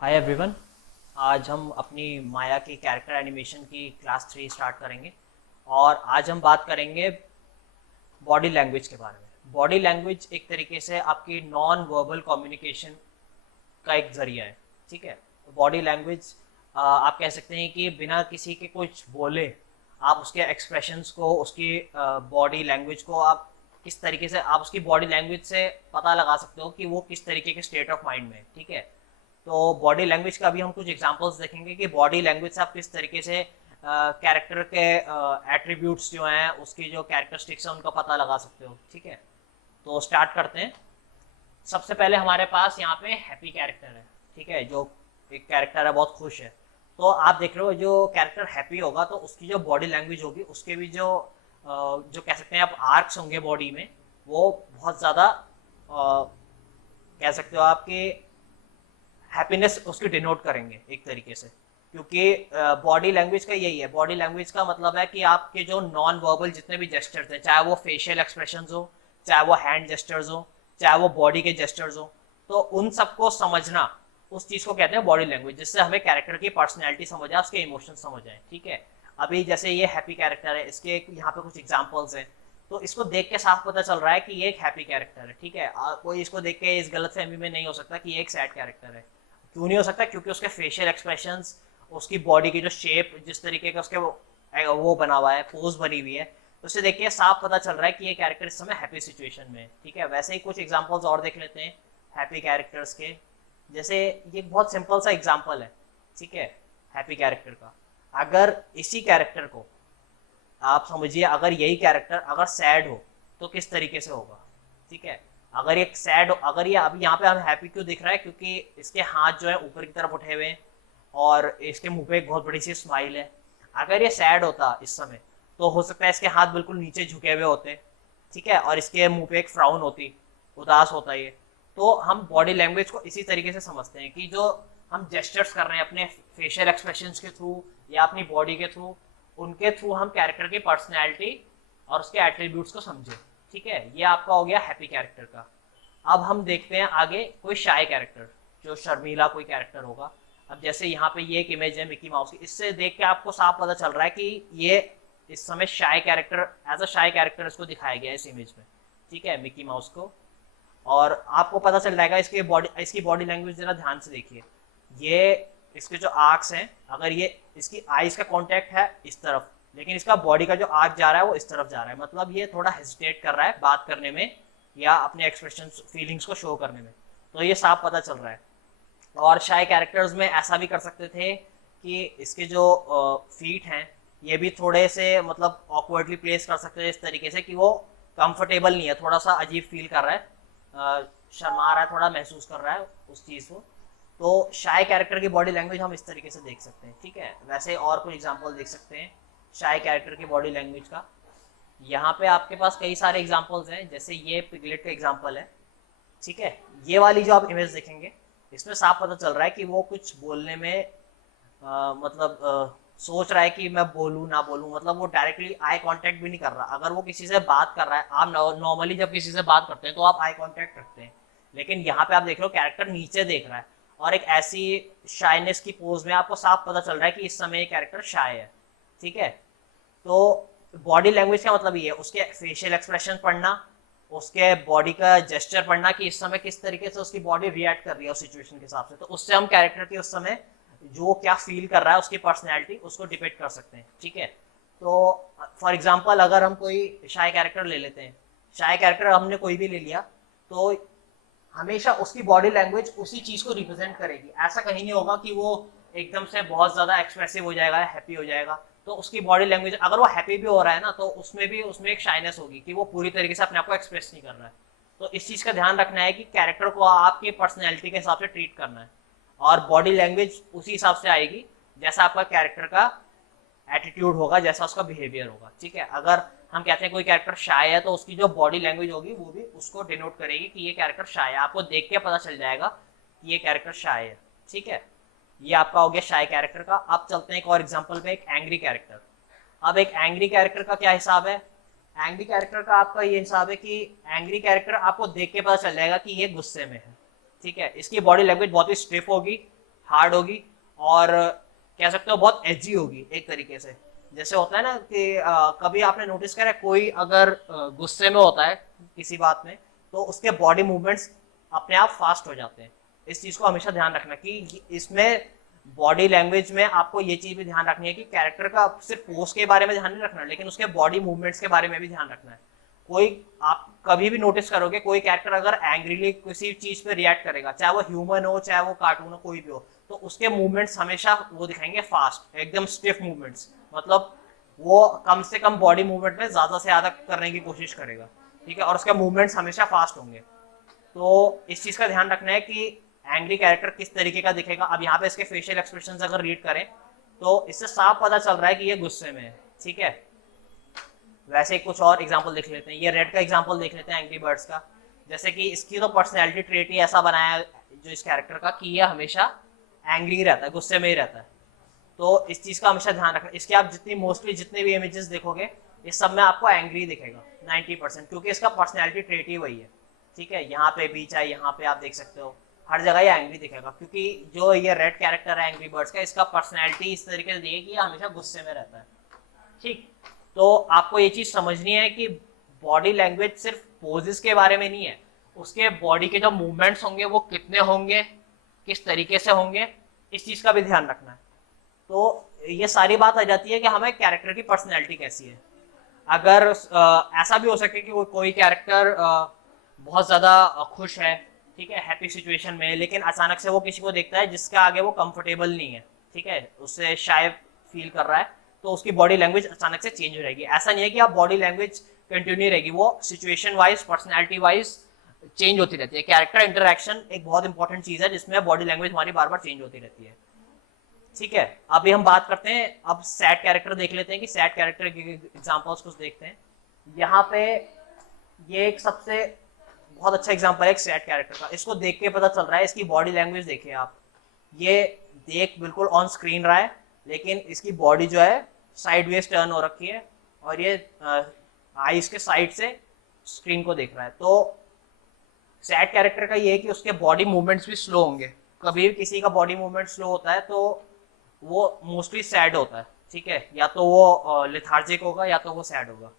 Hi everyone. आज हम अपनी माया की कैरेक्टर एनिमेशन की क्लास 3 स्टार्ट करेंगे और आज हम बात करेंगे बॉडी लैंग्वेज के बारे में। बॉडी लैंग्वेज एक तरीके से आपकी नॉन वर्बल कम्युनिकेशन का एक जरिया है। ठीक है, बॉडी लैंग्वेज आप कह सकते हैं कि बिना किसी के कुछ बोले आप उसके एक्सप्रेशंस को, उसकी बॉडी लैंग्वेज को आप किस तरीके से, आप उसकी बॉडी लैंग्वेज से पता लगा सकते हो कि वो किस तरीके के स्टेट ऑफ माइंड में है। ठीक है, तो बॉडी लैंग्वेज का भी हम कुछ एग्जांपल्स देखेंगे कि बॉडी लैंग्वेज से आप किस तरीके से कैरेक्टर के एट्रीब्यूट्स जो हैं, उसकी जो कैरेक्टरिस्टिक्स हैं, उनका पता लगा सकते हो। ठीक है, तो स्टार्ट करते हैं। सबसे पहले हमारे पास यहाँ पे हैप्पी कैरेक्टर है। ठीक है, जो एक कैरेक्टर है बहुत खुश है। तो आप देख रहे हो जो कैरेक्टर हैप्पी होगा तो उसकी जो बॉडी लैंग्वेज होगी, उसके भी जो कह सकते हैं आप आर्क्स होंगे बॉडी में, वो बहुत ज़्यादा कह सकते हो आपके हैप्पीनेस उसकी डिनोट करेंगे एक तरीके से। क्योंकि बॉडी लैंग्वेज का यही है, बॉडी लैंग्वेज का मतलब है कि आपके जो नॉन वर्बल जितने भी जेस्चर्स हैं, चाहे वो फेशियल एक्सप्रेशंस हो, चाहे वो हैंड जेस्चर्स हो, चाहे वो बॉडी के जेस्चर्स हो, तो उन सबको समझना, उस चीज़ को कहते हैं बॉडी लैंग्वेज, जिससे हमें कैरेक्टर की पर्सनैलिटी समझ आए, उसके इमोशन समझ आए। ठीक है, अभी जैसे ये हैप्पी कैरेक्टर है, इसके यहाँ पे कुछ एग्जाम्पल्स हैं, तो इसको देख के साफ पता चल रहा है कि ये एक हैप्पी कैरेक्टर है। ठीक है, कोई इसको देख के इस गलत फहमी में नहीं हो सकता कि ये एक सैड कैरेक्टर है। क्यों नहीं हो सकता? क्योंकि उसके फेशियल एक्सप्रेशंस, उसकी बॉडी की जो शेप, जिस तरीके का उसके वो बना हुआ है, पोज बनी हुई है, तो उसे देख के साफ पता चल रहा है कि ये कैरेक्टर इस समय हैप्पी सिचुएशन में है। ठीक है, वैसे ही कुछ एग्जांपल्स और देख लेते हैं हैप्पी कैरेक्टर्स के। जैसे ये बहुत सिंपल सा एग्जांपल है, ठीक है, हैप्पी कैरेक्टर का। अगर इसी कैरेक्टर को आप समझिए, अगर यही कैरेक्टर अगर सैड हो तो किस तरीके से होगा। ठीक है, अगर ये सैड हो, अगर ये अभी यहाँ पे हमें हैप्पी क्यों दिख रहा है, क्योंकि इसके हाथ जो है ऊपर की तरफ उठे हुए हैं और इसके मुंह पे एक बहुत बड़ी सी स्माइल है। अगर ये सैड होता इस समय, तो हो सकता है इसके हाथ बिल्कुल नीचे झुके हुए होते। ठीक है, और इसके मुंह पे एक फ्राउन होती, उदास होता ये। तो हम बॉडी लैंग्वेज को इसी तरीके से समझते हैं कि जो हम जेस्चर्स कर रहे हैं अपने फेशियल एक्सप्रेशंस के थ्रू या अपनी बॉडी के थ्रू, उनके थ्रू हम कैरेक्टर की पर्सनैलिटी और उसके एट्रीब्यूट्स को समझे। ठीक है, ये आपका हो गया हैप्पी कैरेक्टर का। अब हम देखते हैं आगे कोई शाय कैरेक्टर, जो शर्मीला कोई कैरेक्टर होगा। अब जैसे यहाँ पे ये एक इमेज है मिकी माउस की, इससे देख के आपको साफ पता चल रहा है कि ये इस समय shy character, as a shy character इसको दिखाया गया है इस इमेज में। ठीक है, मिकी माउस को। और आपको पता चल जाएगा इसकी बॉडी लैंग्वेज जरा ध्यान से देखिए। ये इसके जो आर्क्स हैं, अगर ये इसकी आईज का कांटेक्ट है इस तरफ, लेकिन इसका बॉडी का जो आर्क जा रहा है वो इस तरफ जा रहा है, मतलब ये थोड़ा हेजिटेट कर रहा है बात करने में या अपने एक्सप्रेशन फीलिंग्स को शो करने में। तो ये साफ पता चल रहा है। और शाय कैरेक्टर्स में ऐसा भी कर सकते थे कि इसके जो फीट हैं, ये भी थोड़े से मतलब ऑकवर्डली प्लेस कर सकते थे इस तरीके से कि वो कंफर्टेबल नहीं है, थोड़ा सा अजीब फील कर रहा है, शर्मा रहा है, थोड़ा महसूस कर रहा है उस चीज़ को। तो शाय कैरेक्टर की बॉडी लैंग्वेज हम इस तरीके से देख सकते हैं। ठीक है, वैसे और कुछ एग्जांपल देख सकते हैं शाय कैरेक्टर की बॉडी लैंग्वेज का। यहाँ पे आपके पास कई सारे एग्जांपल्स हैं, जैसे ये पिगलेट का एग्जांपल है। ठीक है, ये वाली जो आप इमेज देखेंगे, इसमें साफ पता चल रहा है कि वो कुछ बोलने में मतलब सोच रहा है कि मैं बोलूँ ना बोलूँ, मतलब वो डायरेक्टली आई कांटेक्ट भी नहीं कर रहा। अगर वो किसी से बात कर रहा है, आप नॉर्मली जब किसी से बात करते हैं तो आप आई कांटेक्ट रखते हैं, लेकिन यहाँ पे आप देख रहे हो कैरेक्टर नीचे देख रहा है और एक ऐसी शाइनेस की पोज में आपको साफ पता चल रहा है कि इस समय ये कैरेक्टर शाय है। ठीक है, तो बॉडी लैंग्वेज का मतलब ये है, उसके फेशियल एक्सप्रेशन पढ़ना, उसके बॉडी का जेस्चर पढ़ना कि इस समय किस तरीके से उसकी बॉडी रिएक्ट कर रही है उस सिचुएशन के हिसाब से, तो उससे हम कैरेक्टर की उस समय जो क्या फील कर रहा है, उसकी पर्सनैलिटी, उसको डिपेक्ट कर सकते हैं। ठीक है, तो फॉर एग्जाम्पल अगर हम कोई शाय कैरेक्टर ले लेते हैं, शाय कैरेक्टर हमने कोई भी ले लिया, तो हमेशा उसकी बॉडी लैंग्वेज उसी चीज को रिप्रेजेंट करेगी। ऐसा कहीं नहीं होगा कि वो एकदम से बहुत ज्यादा एक्सप्रेसिव हो जाएगा, हैप्पी हो जाएगा। तो उसकी बॉडी लैंग्वेज, अगर वो हैप्पी भी हो रहा है ना, तो उसमें एक शाइनेस होगी कि वो पूरी तरीके से अपने आप को एक्सप्रेस नहीं कर रहा है। तो इस चीज का ध्यान रखना है कि कैरेक्टर को आपकी पर्सनैलिटी के हिसाब से ट्रीट करना है, और बॉडी लैंग्वेज उसी हिसाब से आएगी जैसा आपका कैरेक्टर का एटीट्यूड होगा, जैसा उसका बिहेवियर होगा। ठीक है, अगर हम कहते हैं कोई कैरेक्टर शाय है, तो उसकी जो बॉडी लैंग्वेज होगी वो भी उसको डिनोट करेगी कि ये कैरेक्टर शाय है। आपको देख के पता चल जाएगा कि ये कैरेक्टर शाय है। ठीक है, ये आपका हो गया शाय कैरेक्टर का। अब चलते हैं एक और एग्जांपल पे, एक एंग्री कैरेक्टर। अब एक एंग्री कैरेक्टर का क्या हिसाब है? एंग्री कैरेक्टर का आपका ये हिसाब है कि एंग्री कैरेक्टर आपको देख के पता चल जाएगा कि ये गुस्से में है। ठीक है, इसकी बॉडी लैंग्वेज बहुत ही स्टिफ होगी, हार्ड होगी और कह सकते हो बहुत एजी होगी एक तरीके से। जैसे होता है ना कि कभी आपने नोटिस करा है, कोई अगर गुस्से में होता है किसी बात में, तो उसके बॉडी मूवमेंट्स अपने आप फास्ट हो जाते हैं। इस चीज को हमेशा ध्यान रखना कि इसमें बॉडी लैंग्वेज में आपको ये चीज भी ध्यान रखनी है कि कैरेक्टर का सिर्फ पोज के बारे में ध्यान नहीं रखना, लेकिन उसके बॉडी मूवमेंट्स के बारे में भी ध्यान रखना है। कोई आप कभी भी नोटिस करोगे, कोई कैरेक्टर अगर एंग्रीली किसी चीज पे रिएक्ट करेगा, चाहे वो ह्यूमन हो चाहे वो कार्टून हो, कोई भी हो, तो उसके मूवमेंट्स हमेशा वो दिखाएंगे फास्ट, एकदम स्टिफ मूवमेंट्स। मतलब वो कम से कम बॉडी मूवमेंट में ज्यादा से ज्यादा करने की कोशिश करेगा, ठीक है, और उसके मूवमेंट्स हमेशा फास्ट होंगे। तो इस चीज का ध्यान रखना है कि एंग्री कैरेक्टर किस तरीके का दिखेगा। अब यहाँ पे इसके फेशियल एक्सप्रेशंस अगर रीड करें तो इससे साफ पता चल रहा है कि ये गुस्से में है, ठीक है। वैसे कुछ और एग्जांपल देख लेते हैं, ये रेड का एग्जांपल देख लेते हैं एंग्री बर्ड्स का। जैसे कि इसकी तो पर्सनैलिटी ट्रेट ही ऐसा बनाया है जो इस कैरेक्टर का, कि ये हमेशा एंग्री रहता है, गुस्से में ही रहता है। तो इस चीज का हमेशा ध्यान रखना। इसके आप जितनी मोस्टली जितने भी इमेजेस देखोगे, इस सब में आपको एंग्री दिखेगा 90%, क्योंकि इसका पर्सनैलिटी ट्रेट ही वही है, ठीक है। यहाँ पे भी चाहे यहाँ पे आप देख सकते हो, हर जगह ये एंग्री दिखेगा, क्योंकि जो ये रेड कैरेक्टर है एंग्री बर्ड्स का, इसका पर्सनैलिटी इस तरीके से दी है कि ये हमेशा गुस्से में रहता है, ठीक। तो आपको ये चीज समझनी है कि बॉडी लैंग्वेज सिर्फ पोजेस के बारे में नहीं है, उसके बॉडी के जो मूवमेंट्स होंगे वो कितने होंगे, किस तरीके से होंगे, इस चीज का भी ध्यान रखना है। तो ये सारी बात आ जाती है कि हमें कैरेक्टर की पर्सनैलिटी कैसी है। अगर ऐसा भी हो सके कि कोई कैरेक्टर बहुत ज्यादा खुश है, ठीक है, हैप्पी सिचुएशन में, लेकिन अचानक से वो किसी को देखता है जिसका आगे वो कंफर्टेबल नहीं है, ठीक है, उससे शायद फील कर रहा है, तो उसकी बॉडी लैंग्वेज अचानक से चेंज हो जाएगी। ऐसा नहीं है कि आप बॉडी लैंग्वेज कंटिन्यू रहेगी, वो situation wise personality wise change होती रहती है। कैरेक्टर इंटरेक्शन एक बहुत इंपॉर्टेंट चीज है जिसमें बॉडी लैंग्वेज हमारी बार बार चेंज होती रहती है, ठीक है। अभी हम बात करते हैं, अब सैड कैरेक्टर देख लेते हैं कि सैड कैरेक्टर के एग्जांपल्स कुछ देखते हैं। यहाँ पे ये एक सबसे बहुत अच्छा एग्जांपल है एक सैड कैरेक्टर का। इसको देख के पता चल रहा है, इसकी बॉडी लैंग्वेज देखिए आप, ये देख बिल्कुल ऑन स्क्रीन रहा है, लेकिन इसकी बॉडी जो है साइडवेज टर्न हो रखी है और ये आईज के साइड से स्क्रीन को देख रहा है। तो सैड कैरेक्टर का ये है कि उसके बॉडी मूवमेंट्स भी स्लो होंगे। कभी भी किसी का बॉडी मूवमेंट स्लो होता है तो वो मोस्टली सैड होता है, ठीक है, या तो वो लेथार्जिक होगा या तो वो सैड होगा।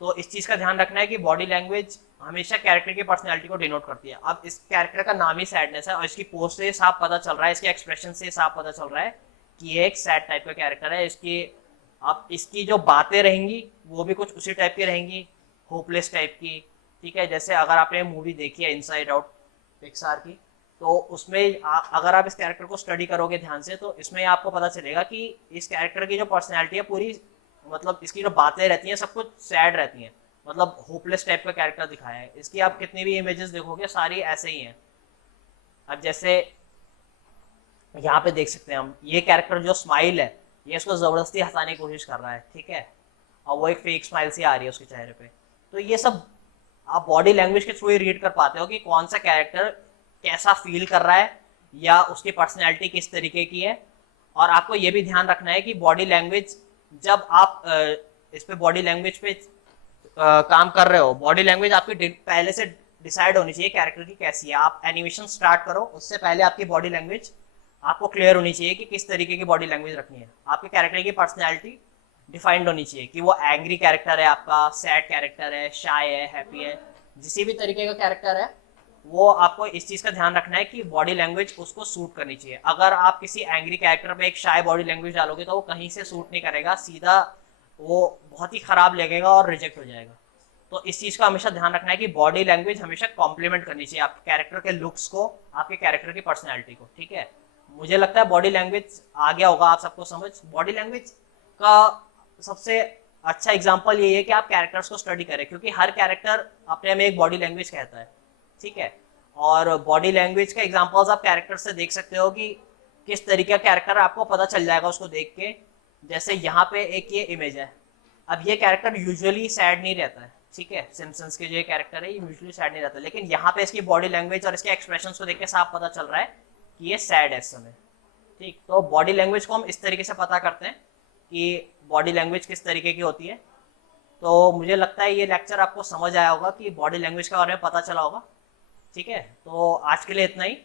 तो इस चीज का ध्यान रखना है कि बॉडी लैंग्वेज हमेशा कैरेक्टर की पर्सनैलिटी को डिनोट करती है। अब इस कैरेक्टर का नाम ही सैडनेस है और इसकी पोज से साफ पता चल रहा है, इसके एक्सप्रेशन से साफ पता चल रहा है कि ये एक सैड टाइप का कैरेक्टर है। अब इसकी जो बातें रहेंगी वो भी कुछ उसी टाइप की रहेंगी, होपलेस टाइप की, ठीक है। जैसे अगर आपने मूवी देखी है इनसाइड आउट पिक्सार की, तो उसमें अगर आप इस कैरेक्टर को स्टडी करोगे ध्यान से, तो इसमें आपको पता चलेगा कि इस कैरेक्टर की जो पर्सनैलिटी है पूरी, मतलब इसकी जो बातें रहती हैं सब कुछ सैड रहती हैं, मतलब होपलेस टाइप का कैरेक्टर दिखाया है। इसकी आप कितनी भी इमेजेस देखोगे सारी ऐसे ही हैं। अब जैसे यहाँ पे देख सकते हैं हम, ये कैरेक्टर जो स्माइल है, ये इसको जबरदस्ती हंसाने की कोशिश कर रहा है, ठीक है, और वो एक फेक स्माइल सी आ रही है उसके चेहरे पे। तो ये सब आप बॉडी लैंग्वेज के थ्रू ही रीड कर पाते हो कि कौन सा कैरेक्टर कैसा फील कर रहा है या उसकी पर्सनैलिटी किस तरीके की है। और आपको ये भी ध्यान रखना है कि बॉडी लैंग्वेज, जब आप इस पे बॉडी लैंग्वेज पे काम कर रहे हो, बॉडी लैंग्वेज आपकी पहले से डिसाइड होनी चाहिए कैरेक्टर की कैसी है। आप एनिमेशन स्टार्ट करो उससे पहले आपकी बॉडी लैंग्वेज आपको क्लियर होनी चाहिए कि किस तरीके की बॉडी लैंग्वेज रखनी है। आपके कैरेक्टर की पर्सनैलिटी डिफाइंड होनी चाहिए कि वो एंग्री कैरेक्टर है आपका, सैड कैरेक्टर है, शाय है, हैप्पी है, जिसी भी तरीके का कैरेक्टर है, वो आपको इस चीज का ध्यान रखना है कि बॉडी लैंग्वेज उसको सूट करनी चाहिए। अगर आप किसी एंग्री कैरेक्टर पे एक शाय बॉडी लैंग्वेज डालोगे तो वो कहीं से सूट नहीं करेगा, सीधा वो बहुत ही खराब लगेगा और रिजेक्ट हो जाएगा। तो इस चीज का हमेशा ध्यान रखना है कि बॉडी लैंग्वेज हमेशा कॉम्प्लीमेंट करनी चाहिए आपके कैरेक्टर के लुक्स को, आपके कैरेक्टर की पर्सनैलिटी को, ठीक है। मुझे लगता है बॉडी लैंग्वेज आ गया होगा आप सबको समझ। बॉडी लैंग्वेज का सबसे अच्छा एग्जांपल ये है कि आप कैरेक्टर्स को स्टडी करें, क्योंकि हर कैरेक्टर अपने में एक बॉडी लैंग्वेज कहता है, ठीक है। और बॉडी लैंग्वेज का एग्जांपल्स आप कैरेक्टर से देख सकते हो कि किस तरीके का कैरेक्टर आपको पता चल जाएगा उसको देख के। जैसे यहाँ पे एक ये इमेज है, अब ये कैरेक्टर यूजुअली सैड नहीं रहता है, ठीक है, सिम्पसन्स के जो कैरेक्टर है ये यूजुअली सैड नहीं रहता, लेकिन यहाँ पे इसकी बॉडी लैंग्वेज और इसके एक्सप्रेशंस को देख के साफ पता चल रहा है कि ये सैड है इस समय, ठीक। तो बॉडी लैंग्वेज को हम इस तरीके से पता करते हैं कि बॉडी लैंग्वेज किस तरीके की होती है। तो मुझे लगता है ये लेक्चर आपको समझ आया होगा कि बॉडी लैंग्वेज के बारे में पता चला होगा, ठीक है। तो आज के लिए इतना ही।